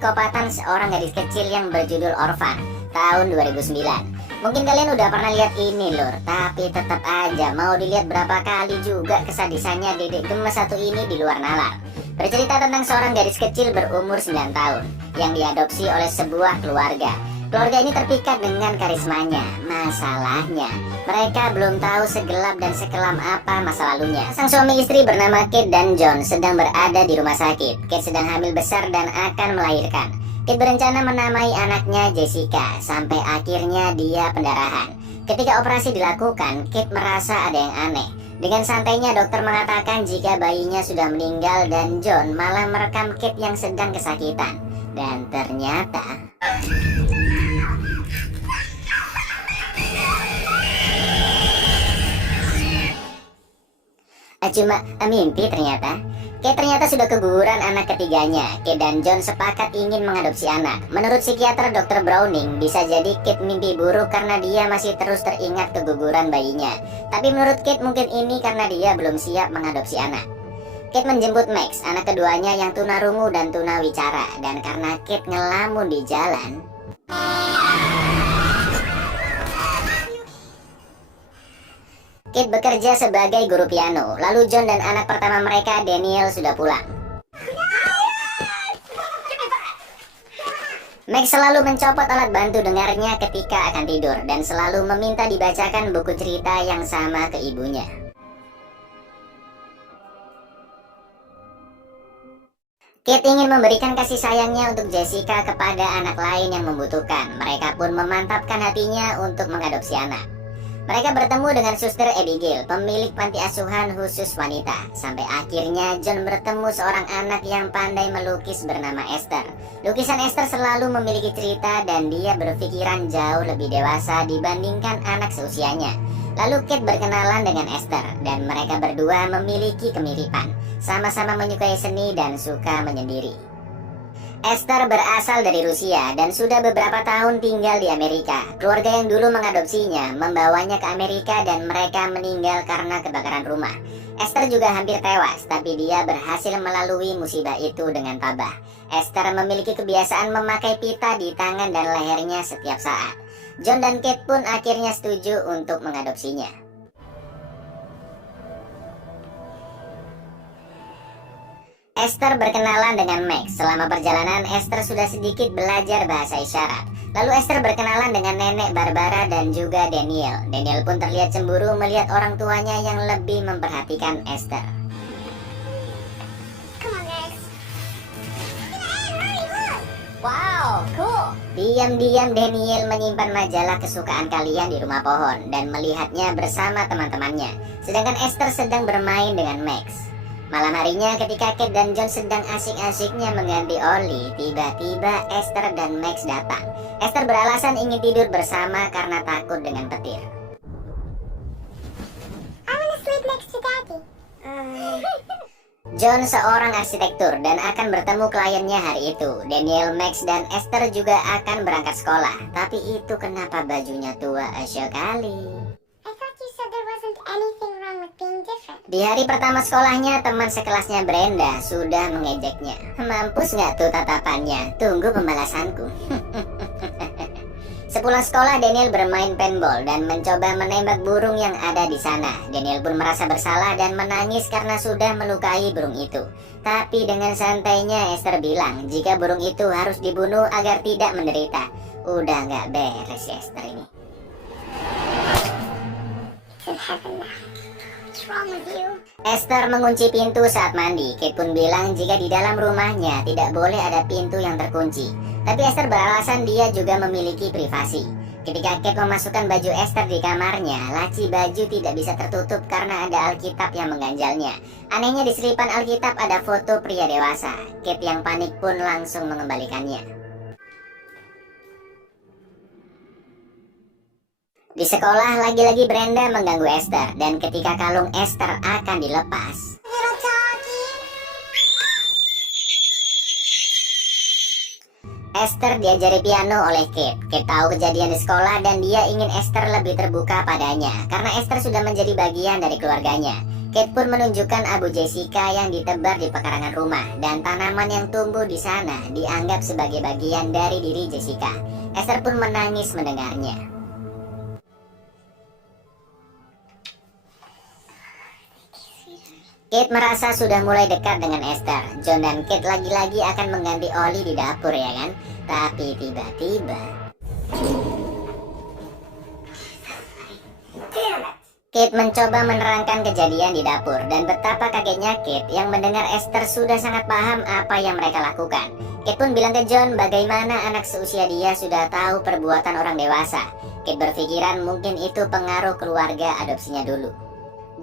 psikopatan seorang gadis kecil yang berjudul Orphan tahun 2009. Mungkin kalian udah pernah lihat ini lur, tapi tetap aja mau dilihat berapa kali juga kesadisannya dedek gemes satu ini di luar nalar. Bercerita tentang seorang gadis kecil berumur 9 tahun yang diadopsi oleh sebuah keluarga. Keluarga ini terpikat dengan karismanya. Masalahnya, mereka belum tahu segelap dan sekelam apa masa lalunya. Sang suami istri bernama Kate dan John sedang berada di rumah sakit. Kate sedang hamil besar dan akan melahirkan. Kate berencana menamai anaknya Jessica, sampai akhirnya dia pendarahan. Ketika operasi dilakukan, Kate merasa ada yang aneh. Dengan santainya dokter mengatakan jika bayinya sudah meninggal dan John malah merekam Kate yang sedang kesakitan. Dan ternyata cuma mimpi ternyata. Kate ternyata sudah keguguran anak ketiganya. Kate dan John sepakat ingin mengadopsi anak. Menurut psikiater Dr. Browning, bisa jadi Kate mimpi buruk karena dia masih terus teringat keguguran bayinya. Tapi menurut Kate mungkin ini karena dia belum siap mengadopsi anak. Kate menjemput Max, anak keduanya yang tunarungu dan tunawicara. Dan karena Kate ngelamun di jalan, Kate bekerja sebagai guru piano. Lalu John dan anak pertama mereka, Daniel, sudah pulang. Max selalu mencopot alat bantu dengarnya ketika akan tidur dan selalu meminta dibacakan buku cerita yang sama ke ibunya. Kate ingin memberikan kasih sayangnya untuk Jessica kepada anak lain yang membutuhkan. Mereka pun memantapkan hatinya untuk mengadopsi anak. Mereka bertemu dengan Suster Abigail, pemilik panti asuhan khusus wanita. Sampai akhirnya John bertemu seorang anak yang pandai melukis bernama Esther. Lukisan Esther selalu memiliki cerita dan dia berpikiran jauh lebih dewasa dibandingkan anak seusianya. Lalu Kate berkenalan dengan Esther dan mereka berdua memiliki kemiripan. Sama-sama menyukai seni dan suka menyendiri. Esther berasal dari Rusia dan sudah beberapa tahun tinggal di Amerika. Keluarga yang dulu mengadopsinya membawanya ke Amerika dan mereka meninggal karena kebakaran rumah. Esther juga hampir tewas, tapi dia berhasil melalui musibah itu dengan tabah. Esther memiliki kebiasaan memakai pita di tangan dan lehernya setiap saat. John dan Kate pun akhirnya setuju untuk mengadopsinya. Esther berkenalan dengan Max. Selama perjalanan, Esther sudah sedikit belajar bahasa isyarat. Lalu Esther berkenalan dengan nenek Barbara dan juga Daniel. Daniel pun terlihat cemburu melihat orang tuanya yang lebih memperhatikan Esther. Wow, cool. Diam-diam Daniel menyimpan majalah kesukaan kalian di rumah pohon dan melihatnya bersama teman-temannya. Sedangkan Esther sedang bermain dengan Max. Malam harinya ketika Kate dan John sedang asik-asiknya mengganti oli, tiba-tiba Esther dan Max datang. Esther beralasan ingin tidur bersama karena takut dengan petir. I wanna sleep next to Daddy. John seorang arsitektur dan akan bertemu kliennya hari itu. Daniel, Max, dan Esther juga akan berangkat sekolah. Tapi itu kenapa bajunya tua sekali? Di hari pertama sekolahnya, teman sekelasnya Brenda sudah mengejeknya. Mampus nggak tuh tatapannya? Tunggu pembalasanku. Sepulang sekolah, Daniel bermain paintball dan mencoba menembak burung yang ada di sana. Daniel pun merasa bersalah dan menangis karena sudah melukai burung itu. Tapi dengan santainya Esther bilang jika burung itu harus dibunuh agar tidak menderita. Udah nggak beres ya Esther ini. Esther mengunci pintu saat mandi. Kate pun bilang jika di dalam rumahnya tidak boleh ada pintu yang terkunci. Tapi Esther beralasan dia juga memiliki privasi. Ketika Kate memasukkan baju Esther di kamarnya, laci baju tidak bisa tertutup karena ada Alkitab yang mengganjalnya. Anehnya di selipan Alkitab ada foto pria dewasa. Kate yang panik pun langsung mengembalikannya. Di sekolah, lagi-lagi Brenda mengganggu Esther, dan ketika kalung Esther akan dilepas, Esther diajari piano oleh Kate. Kate tahu kejadian di sekolah dan dia ingin Esther lebih terbuka padanya, karena Esther sudah menjadi bagian dari keluarganya. Kate pun menunjukkan abu Jessica yang ditebar di pekarangan rumah dan tanaman yang tumbuh di sana dianggap sebagai bagian dari diri Jessica. Esther pun menangis mendengarnya. Kate merasa sudah mulai dekat dengan Esther. John dan Kate lagi-lagi akan mengganti oli di dapur, ya kan? Tapi tiba-tiba Kate mencoba menerangkan kejadian di dapur, dan betapa kagetnya Kate yang mendengar Esther sudah sangat paham apa yang mereka lakukan. Kate pun bilang ke John bagaimana anak seusia dia sudah tahu perbuatan orang dewasa. Kate berpikiran mungkin itu pengaruh keluarga adopsinya dulu.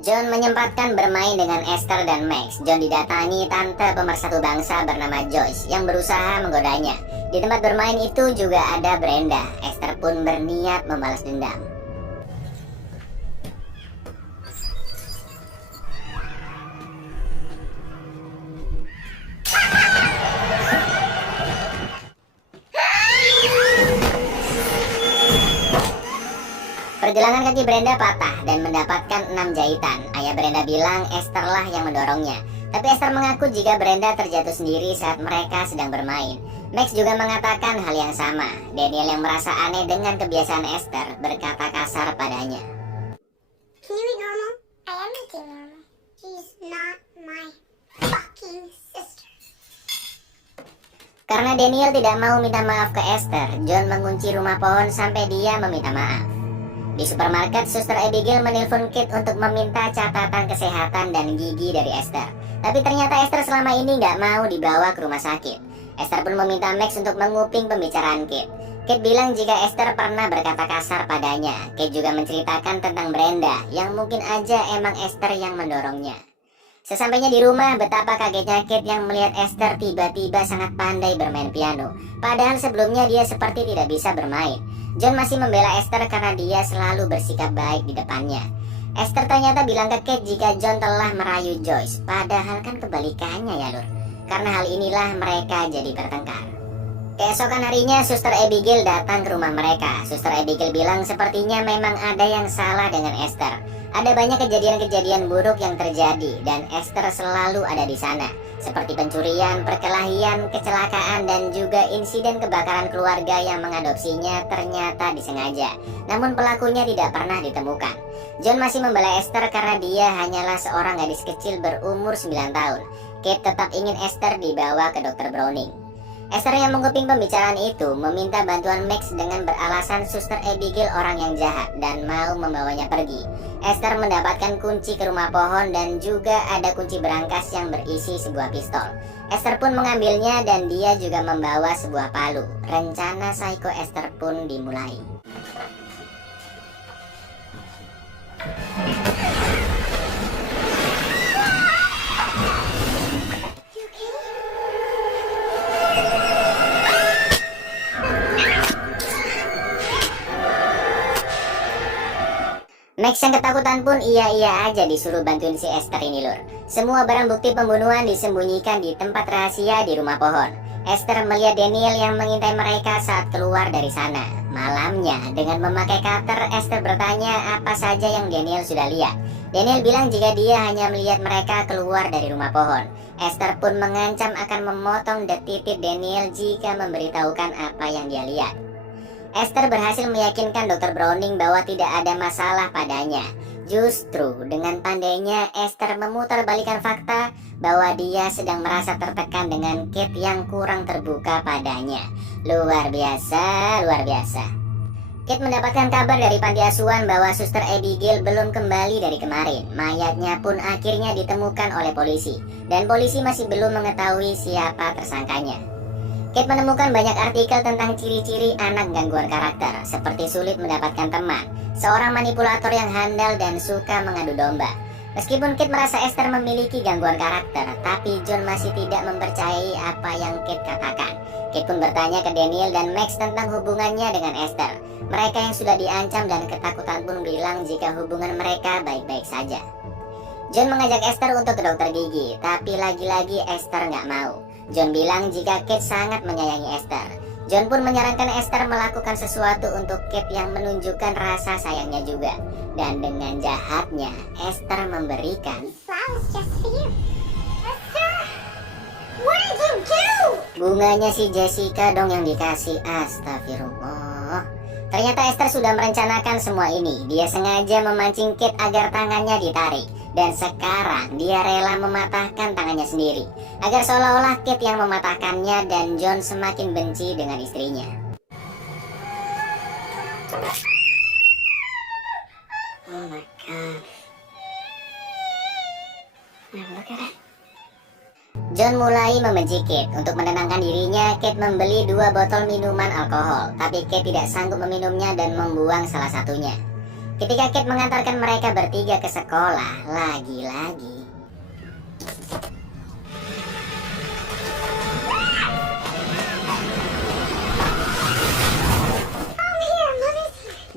John menyempatkan bermain dengan Esther dan Max. John didatangi tante pemersatu bangsa bernama Joyce yang berusaha menggodanya. Di tempat bermain itu juga ada Brenda. Esther pun berniat membalas dendam. Pergelangan kaki Brenda patah dan mendapatkan 6 jahitan. Ayah Brenda bilang Esther lah yang mendorongnya. Tapi Esther mengaku jika Brenda terjatuh sendiri saat mereka sedang bermain. Max juga mengatakan hal yang sama. Daniel yang merasa aneh dengan kebiasaan Esther berkata kasar padanya. Can you eat normal? I am eating normal. She's not my fucking sister. Karena Daniel tidak mau minta maaf ke Esther, John mengunci rumah pohon sampai dia meminta maaf. Di supermarket, Suster Abigail menelpon Kate untuk meminta catatan kesehatan dan gigi dari Esther. Tapi ternyata Esther selama ini nggak mau dibawa ke rumah sakit. Esther pun meminta Max untuk menguping pembicaraan Kate. Kate bilang jika Esther pernah berkata kasar padanya. Kate juga menceritakan tentang Brenda, yang mungkin aja emang Esther yang mendorongnya. Sesampainya di rumah, betapa kagetnya Kate yang melihat Esther tiba-tiba sangat pandai bermain piano. Padahal sebelumnya dia seperti tidak bisa bermain. John masih membela Esther karena dia selalu bersikap baik di depannya. Esther ternyata bilang ke Kate jika John telah merayu Joyce. Padahal kan kebalikannya ya lur. Karena hal inilah mereka jadi bertengkar. Keesokan harinya Suster Abigail datang ke rumah mereka. Suster Abigail bilang sepertinya memang ada yang salah dengan Esther. Ada banyak kejadian-kejadian buruk yang terjadi dan Esther selalu ada di sana. Seperti pencurian, perkelahian, kecelakaan, dan juga insiden kebakaran keluarga yang mengadopsinya ternyata disengaja. Namun pelakunya tidak pernah ditemukan. John masih membela Esther karena dia hanyalah seorang gadis kecil berumur 9 tahun. Kate tetap ingin Esther dibawa ke Dr. Browning. Esther yang menguping pembicaraan itu meminta bantuan Max dengan beralasan Suster Abigail orang yang jahat dan mau membawanya pergi. Esther mendapatkan kunci ke rumah pohon dan juga ada kunci berangkas yang berisi sebuah pistol. Esther pun mengambilnya dan dia juga membawa sebuah palu. Rencana psycho Esther pun dimulai. Max yang ketakutan pun iya-iya aja disuruh bantuin si Esther ini lur. Semua barang bukti pembunuhan disembunyikan di tempat rahasia di rumah pohon. Esther melihat Daniel yang mengintai mereka saat keluar dari sana. Malamnya dengan memakai cutter, Esther bertanya apa saja yang Daniel sudah lihat. Daniel bilang jika dia hanya melihat mereka keluar dari rumah pohon. Esther pun mengancam akan memotong titik Daniel jika memberitahukan apa yang dia lihat. Esther berhasil meyakinkan Dr. Browning bahwa tidak ada masalah padanya. Justru dengan pandainya Esther memutarbalikkan fakta bahwa dia sedang merasa tertekan dengan Kate yang kurang terbuka padanya. Luar biasa, luar biasa. Kate mendapatkan kabar dari panti asuhan bahwa Suster Abigail belum kembali dari kemarin. Mayatnya pun akhirnya ditemukan oleh polisi. Dan polisi masih belum mengetahui siapa tersangkanya. Kate menemukan banyak artikel tentang ciri-ciri anak gangguan karakter, seperti sulit mendapatkan teman, seorang manipulator yang handal dan suka mengadu domba. Meskipun Kate merasa Esther memiliki gangguan karakter, tapi John masih tidak mempercayai apa yang Kate katakan. Kate pun bertanya ke Daniel dan Max tentang hubungannya dengan Esther. Mereka yang sudah diancam dan ketakutan pun bilang jika hubungan mereka baik-baik saja. John mengajak Esther untuk ke dokter gigi, tapi lagi-lagi Esther nggak mau. John bilang jika Kate sangat menyayangi Esther. John pun menyarankan Esther melakukan sesuatu untuk Kate yang menunjukkan rasa sayangnya juga. Dan dengan jahatnya, Esther memberikan These flowers just for you. Esther, what did you do? bunganya si Jessica dong yang dikasih. Astagfirullah. Ternyata Esther sudah merencanakan semua ini. Dia sengaja memancing Kate agar tangannya ditarik. Dan sekarang dia rela mematahkan tangannya sendiri, agar seolah-olah Kate yang mematahkannya dan John semakin benci dengan istrinya. Oh my god. Now look at it. John mulai membenci Kate. Untuk menenangkan dirinya, Kate membeli 2 botol minuman alkohol. Tapi Kate tidak sanggup meminumnya dan membuang salah satunya. Ketika Kate mengantarkan mereka bertiga ke sekolah, lagi-lagi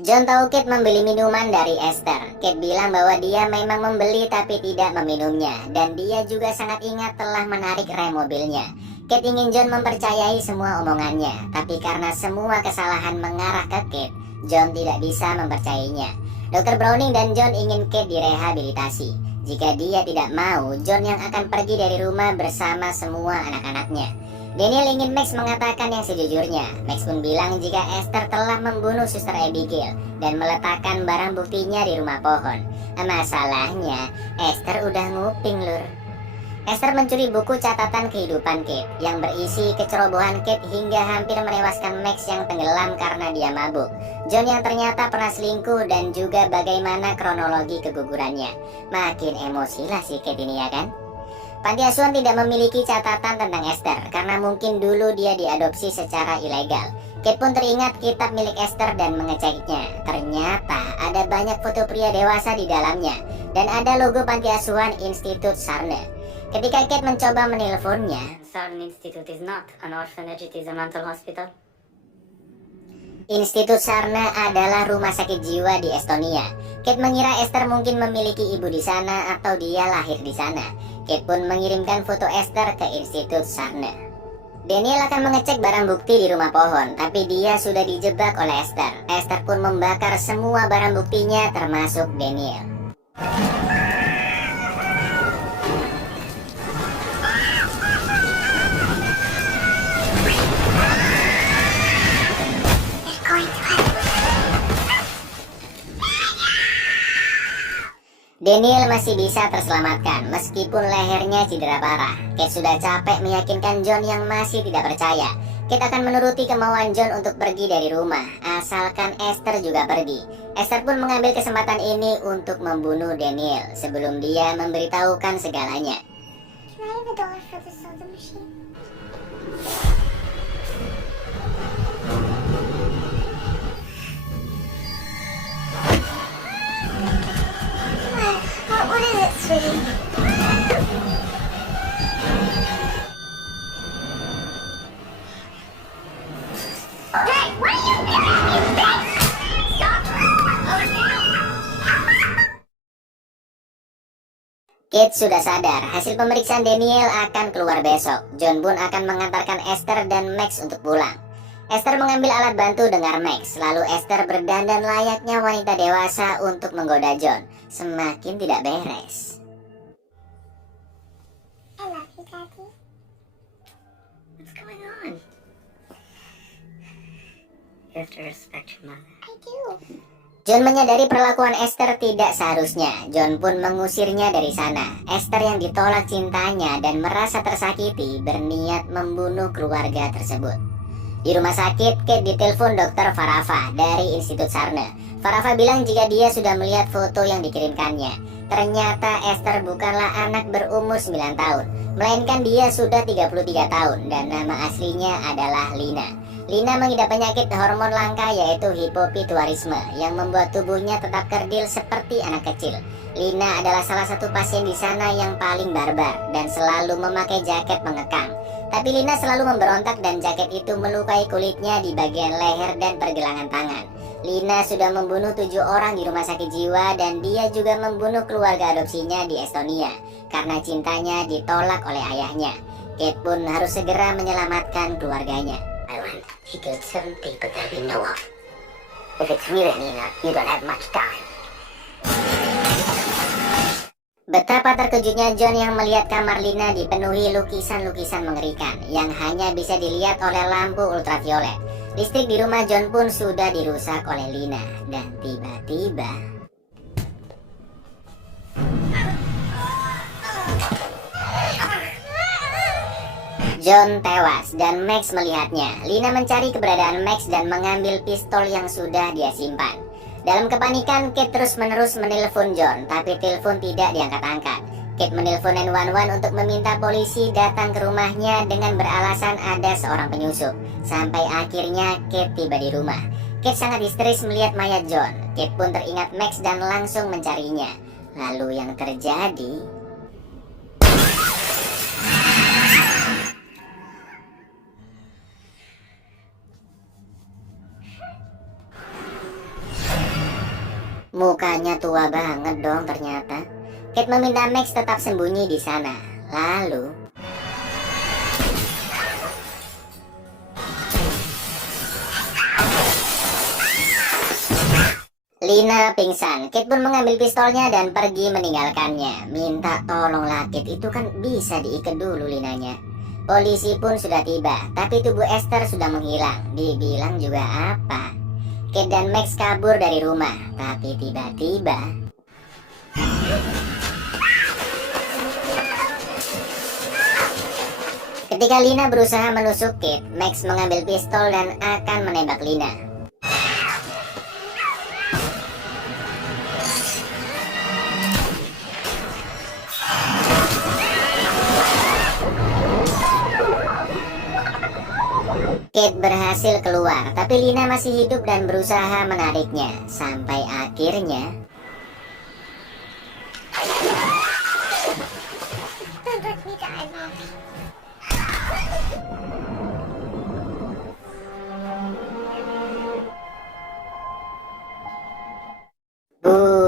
John tahu Kate membeli minuman dari Esther. Kate bilang bahwa dia memang membeli tapi tidak meminumnya. Dan dia juga sangat ingat telah menarik rem mobilnya. Kate ingin John mempercayai semua omongannya. Tapi karena semua kesalahan mengarah ke Kate, John tidak bisa mempercayainya. Dr. Browning dan John ingin Kate direhabilitasi. Jika dia tidak mau, John yang akan pergi dari rumah bersama semua anak-anaknya. Daniel ingin Max mengatakan yang sejujurnya. Max pun bilang jika Esther telah membunuh Suster Abigail dan meletakkan barang buktinya di rumah pohon. Masalahnya, Esther udah nguping lur. Esther mencuri buku catatan kehidupan Kate yang berisi kecerobohan Kate hingga hampir menewaskan Max yang tenggelam karena dia mabuk. John yang ternyata pernah selingkuh dan juga bagaimana kronologi kegugurannya. Makin emosilah si Kate ini ya kan? Panti asuhan tidak memiliki catatan tentang Esther karena mungkin dulu dia diadopsi secara ilegal. Kate pun teringat kitab milik Esther dan mengeceknya. Ternyata ada banyak foto pria dewasa di dalamnya dan ada logo panti asuhan Institut Sarne. Ketika Kate mencoba menelponnya, Sarn Institute is not an orphanage, it is a mental hospital. Institut Sarne adalah rumah sakit jiwa di Estonia. Kate mengira Esther mungkin memiliki ibu di sana atau dia lahir di sana. Kate pun mengirimkan foto Esther ke Institut Sarne. Daniel akan mengecek barang bukti di rumah pohon, tapi dia sudah dijebak oleh Esther. Esther pun membakar semua barang buktinya termasuk Daniel. Daniel masih bisa terselamatkan meskipun lehernya cedera parah. Kate sudah capek meyakinkan John yang masih tidak percaya. Kate akan menuruti kemauan John untuk pergi dari rumah, asalkan Esther juga pergi. Esther pun mengambil kesempatan ini untuk membunuh Daniel sebelum dia memberitahukan segalanya. Can I have $1 for the soda machine? What is it, sweetie? Hey, what are you doing, you bitch? Stop! Kate sudah sadar hasil pemeriksaan Daniel akan keluar besok. John pun akan mengantarkan Esther dan Max untuk pulang. Esther mengambil alat bantu dengar Max. Lalu Esther berdandan layaknya wanita dewasa untuk menggoda John. Semakin tidak beres. I love you, Daddy. What's going on? You have to respect your mother. I do. John menyadari perlakuan Esther tidak seharusnya. John pun mengusirnya dari sana. Esther yang ditolak cintanya dan merasa tersakiti berniat membunuh keluarga tersebut. Di rumah sakit, Kate ditelepon Dr. Farafa dari Institut Sarne. Farafa bilang jika dia sudah melihat foto yang dikirimkannya. Ternyata Esther bukanlah anak berumur 9 tahun, melainkan dia sudah 33 tahun dan nama aslinya adalah Lina. Lina mengidap penyakit hormon langka yaitu hipopituarisme yang membuat tubuhnya tetap kerdil seperti anak kecil. Lina adalah salah satu pasien di sana yang paling barbar dan selalu memakai jaket mengekang. Tapi Lina selalu memberontak dan jaket itu melukai kulitnya di bagian leher dan pergelangan tangan. Lina sudah membunuh 7 orang di rumah sakit jiwa dan dia juga membunuh keluarga adopsinya di Estonia karena cintanya ditolak oleh ayahnya. Kate pun harus segera menyelamatkan keluarganya. island. She killed 7 people that we know of. If it's really Nina, you don't have much time. Betapa terkejutnya John yang melihat kamar Lina dipenuhi lukisan-lukisan mengerikan yang hanya bisa dilihat oleh lampu ultraviolet. Listrik di rumah John pun sudah dirusak oleh Lina. Dan tiba-tiba John tewas dan Max melihatnya. Lina mencari keberadaan Max dan mengambil pistol yang sudah dia simpan. Dalam kepanikan, Kate terus-menerus menelpon John, tapi telepon tidak diangkat-angkat. Kate menelpon 911 untuk meminta polisi datang ke rumahnya dengan beralasan ada seorang penyusup. Sampai akhirnya Kate tiba di rumah. Kate sangat histeris melihat mayat John. Kate pun teringat Max dan langsung mencarinya. Lalu yang terjadi... Mukanya tua banget dong ternyata. Kate meminta Max tetap sembunyi di sana. Lalu Lina pingsan. Kate pun mengambil pistolnya dan pergi meninggalkannya. Minta tolonglah Kate, itu kan bisa diikat dulu Linanya. Polisi pun sudah tiba, tapi tubuh Esther sudah menghilang. Dibilang juga apa? Kate dan Max kabur dari rumah, tapi tiba-tiba ketika Lina berusaha menusuk Kate, Max mengambil pistol dan akan menembak Lina. Kate berhasil keluar, tapi Lina masih hidup dan berusaha menariknya. Sampai akhirnya Don't let me die, Mommy.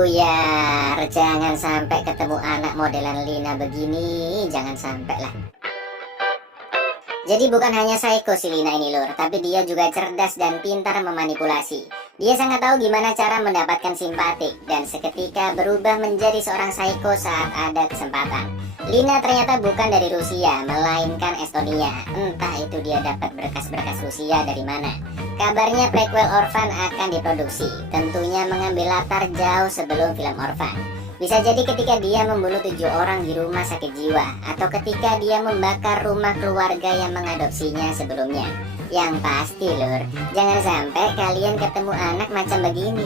buyar. Jangan sampai ketemu anak modelan Lina begini, jangan sampai lah. Jadi bukan hanya psycho si Lina ini lur, tapi dia juga cerdas dan pintar memanipulasi. Dia sangat tahu gimana cara mendapatkan simpatik dan seketika berubah menjadi seorang psycho saat ada kesempatan. Lina ternyata bukan dari Rusia, melainkan Estonia. Entah itu dia dapat berkas-berkas Rusia dari mana. Kabarnya prequel Orphan akan diproduksi, tentunya mengambil latar jauh sebelum film Orphan. Bisa jadi ketika dia membunuh 7 orang di rumah sakit jiwa, atau ketika dia membakar rumah keluarga yang mengadopsinya sebelumnya. Yang pasti lur, jangan sampai kalian ketemu anak macam begini.